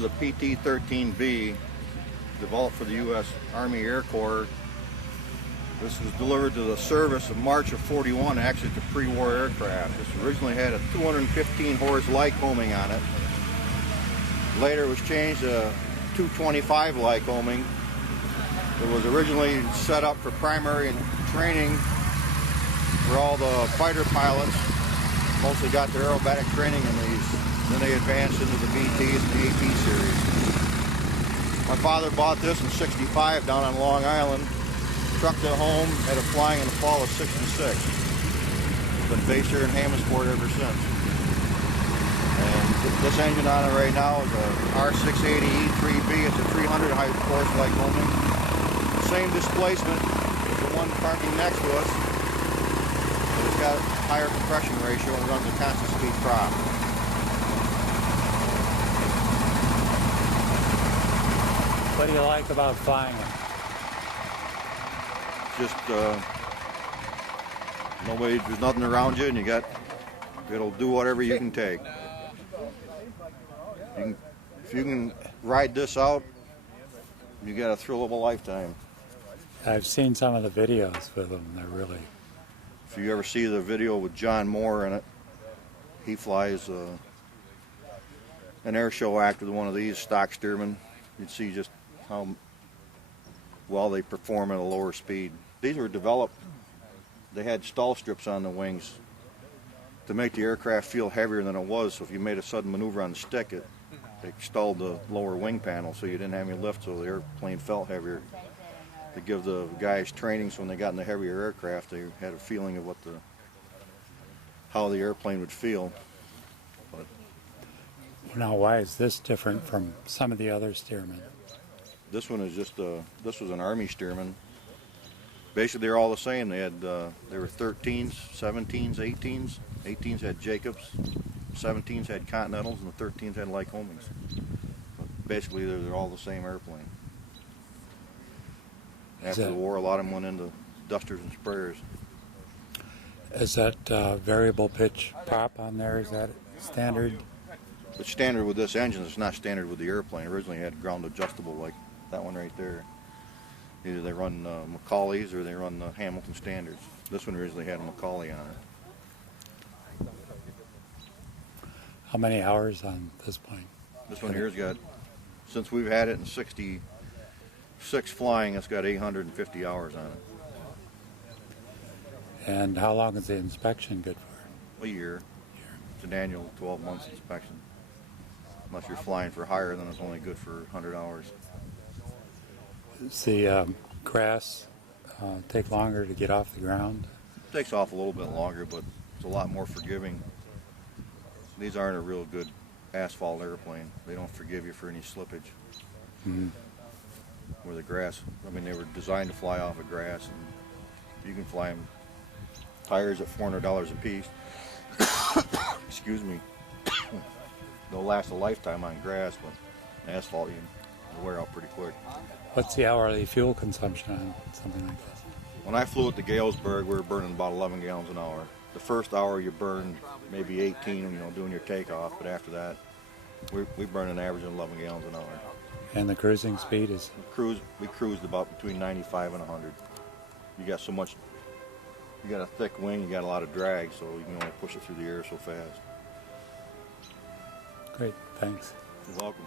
is a PT-13B developed for the U.S. Army Air Corps. This was delivered to the service in March of '41, actually it's a pre-war aircraft. This originally had a 215 horse Lycoming on it. Later it was changed to 225 Lycoming. It was originally set up for primary training for all the fighter pilots. Mostly got their aerobatic training in these. Then they advanced into the BTs and the AP series. My father bought this in '65 down on Long Island. Trucked it home, had it flying in the fall of '66. Been based here in Hammondsport ever since. And this engine on it right now is a R680 E-3B. It's a 300 high force Lycoming. Same displacement as the one parking next to us. But it's got a higher compression ratio and runs a constant speed prop. What do you like about flying it? Just there's nothing around you, and it'll do whatever you can take. If you can ride this out, you got a thrill of a lifetime. I've seen some of the videos with them. They're really. If you ever see the video with John Moore in it, he flies an air show act with one of these stock Stearman. You'd see just how well they perform at a lower speed. These were developed, they had stall strips on the wings to make the aircraft feel heavier than it was, so if you made a sudden maneuver on the stick, it stalled the lower wing panel so you didn't have any lift, so the airplane felt heavier. To give the guys training so when they got in the heavier aircraft, they had a feeling of how the airplane would feel. But now, why is this different from some of the other Stearman? this one is just this was an Army Stearman. Basically, they're all the same. They were 13s, 17s, 18s. 18s had Jacobs, 17s had Continentals, and the 13s had Lycomings. But basically, they're all the same airplane. After the war, a lot of them went into dusters and sprayers. Is that variable pitch prop on there? Is that standard? It's standard with this engine. It's not standard with the airplane. Originally, it had ground adjustable like that one right there. Either they run Macaulay's or they run the Hamilton Standards. This one originally had a Macaulay on it. How many hours on this plane? This one here's got, since we've had it in '66 flying, it's got 850 hours on it. And how long is the inspection good for? A year. It's an annual 12 months inspection. Unless you're flying for higher, then it's only good for 100 hours. Does the grass take longer to get off the ground? It takes off a little bit longer, but it's a lot more forgiving. These aren't a real good asphalt airplane. They don't forgive you for any slippage. Mm-hmm. Where the grass, I mean, they were designed to fly off of grass, and you can fly them tires at $400 a piece. Excuse me. They'll last a lifetime on grass, but asphalt you wear out pretty quick. What's the hourly fuel consumption on something like this? When I flew it to Galesburg, we were burning about 11 gallons an hour. The first hour you burned maybe 18, doing your takeoff, but after that, we burned an average of 11 gallons an hour. And the cruising speed is? We cruised about between 95 and 100. You got so much, you got a thick wing, you got a lot of drag, so you can only push it through the air so fast. Great, thanks. You're welcome.